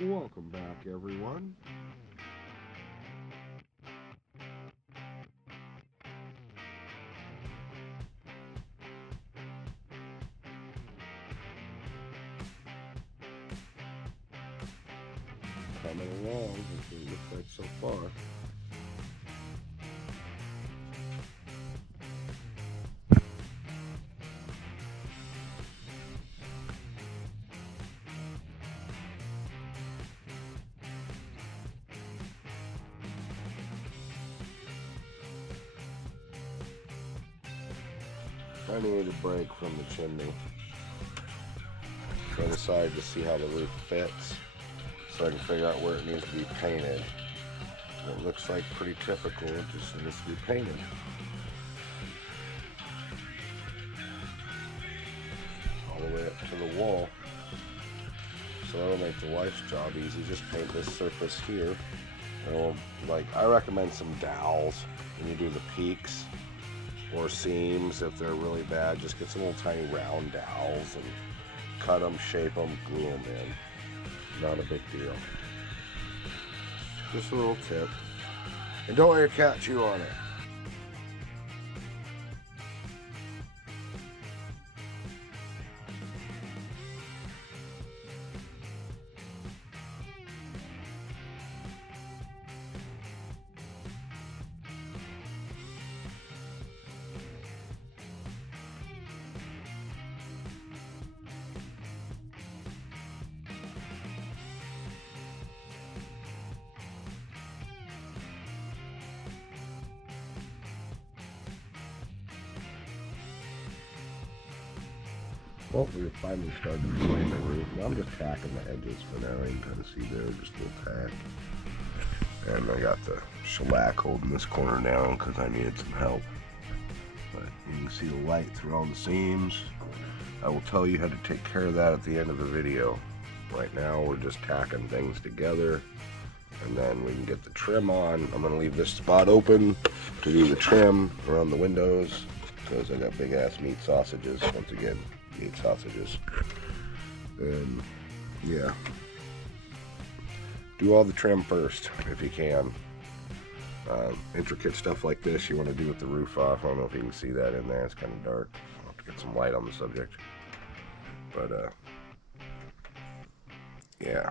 Welcome back, everyone. Coming along, as it looks like so far. I needed a break from the chimney. So I decided to see how the roof fits so I can figure out where it needs to be painted. It looks like pretty typical, it just needs to be painted. All the way up to the wall. So that'll make the wife's job easy. Just paint this surface here. I recommend some dowels when you do the peaks or seams. If they're really bad, just get some little tiny round dowels and cut them, shape them, glue them in. Not a big deal. Just a little tip. And don't let your cat chew on it. Well, we finally started flaying the roof. Now I'm just tacking the edges for now. You can kind of see there, just a little tack. And I got the shellac holding this corner down because I needed some help. But you can see the light through all the seams. I will tell you how to take care of that at the end of the video. Right now we're just tacking things together, and then we can get the trim on. I'm going to leave this spot open to do the trim around the windows because I got big ass meat sausages. Once again, meat sausages. And yeah, do all the trim first if you can. Intricate stuff like this you want to do with the roof off. I don't know if you can see that in there, it's kind of dark. I'll have to get some light on the subject. But yeah,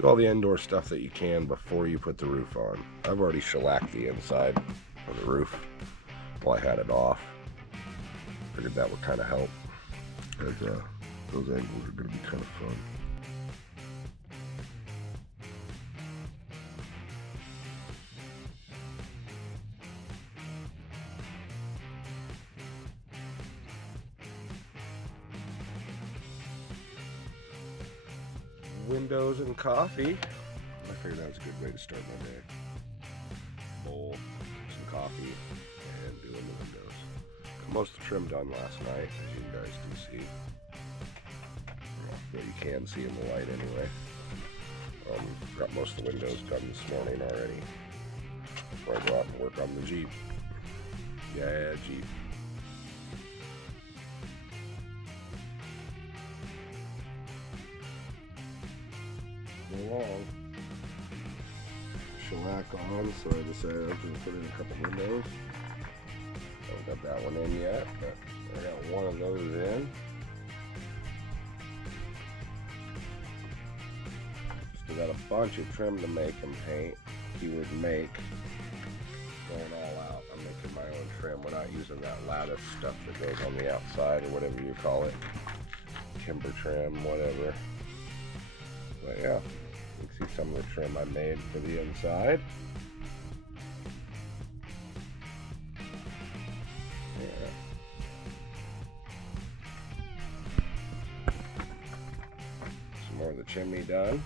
do all the indoor stuff that you can before you put the roof on. I've already shellacked the inside of the roof while I had it off. Figured that would kind of help, as those angles are going to be kind of fun. Windows and coffee. I figured that was a good way to start my day. Bowl, some coffee, and doing the windows. Got most of the trim done last night, as you guys can see. Well, you can see in the light anyway. Got most of the windows done this morning already before I go out and work on the Jeep. Yeah, Jeep. Along. Shellac on, so I decided I was going to put in a couple windows. Haven't got that one in yet, but I got one of those in. Still got a bunch of trim to make and paint. Keyword make. Going all out. I'm making my own trim. We're not using that lattice stuff that goes on the outside or whatever you call it. Timber trim, whatever. But yeah, you can see some of the trim I made for the inside. Yeah. Some more of the chimney done.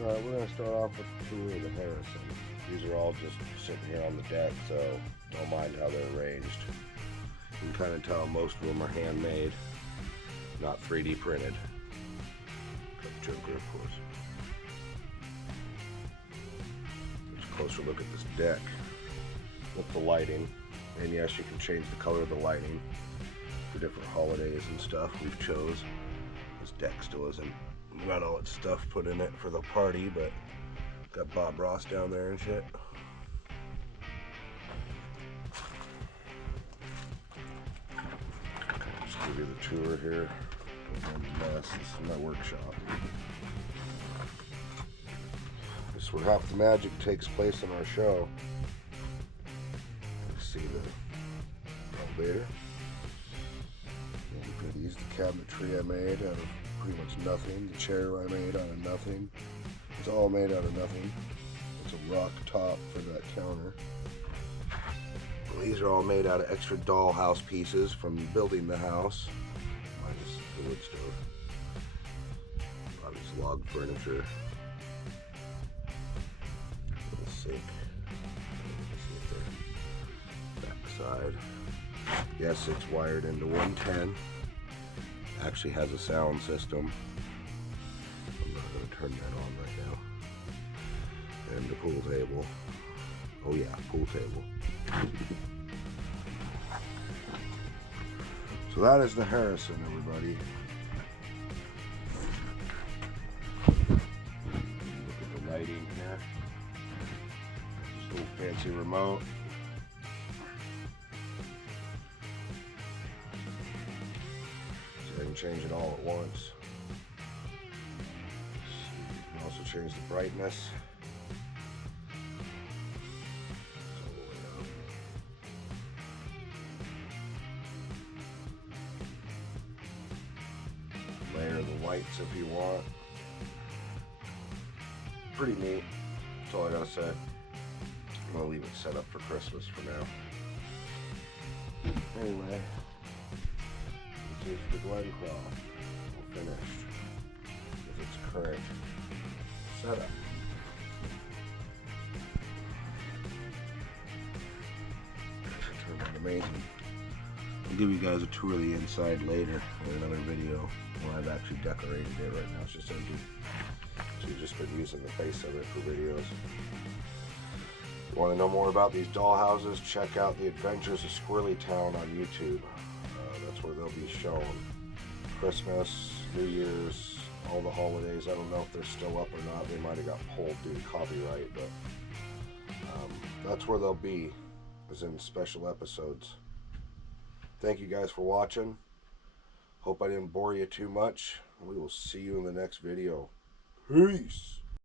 Alright, we're going to start off with the tour of the Harrison. These are all just sitting here on the deck, so don't mind how they're arranged. You can kind of tell most of them are handmade, not 3D printed. Joker, of course. Let's a closer look at this deck with the lighting. And yes, you can change the color of the lighting for different holidays and stuff we've chose. This deck still isn't got all its stuff put in it for the party, but got Bob Ross down there and shit. Just give you the tour here. This is my workshop. This is where half the magic takes place in our show. You see the elevator. And goodies, the cabinetry I made out of pretty much nothing. The chair I made out of nothing. It's all made out of nothing. It's a rock top for that counter. These are all made out of extra dollhouse pieces from building the house. Minus the wood stove. Obviously log furniture. Little sink. Back side. Yes, it's wired into 110. Actually has a sound system. I'm not going to turn that on right now. And the pool table. Oh yeah, pool table. So that is the Harrison, everybody. Look at the lighting here. This little fancy remote. So I can change it all at once. You can also change the brightness. Layer the lights if you want. Pretty neat. That's all I gotta say. I'm gonna leave it set up for Christmas for now. Anyway, this is the Glencroft all finished with its current setup. Turned out amazing. I'll give you guys a tour of the inside later in another video when I've actually decorated it. Right now it's just empty. So we've just been using the face of it for videos. If you want to know more about these dollhouses, check out the Adventures of Squirrely Town on YouTube. That's where they'll be shown. Christmas, New Year's, all the holidays. I don't know if they're still up or not. They might have got pulled due to copyright, but that's where they'll be, as in special episodes. Thank you guys for watching. Hope I didn't bore you too much. We will see you in the next video. Peace.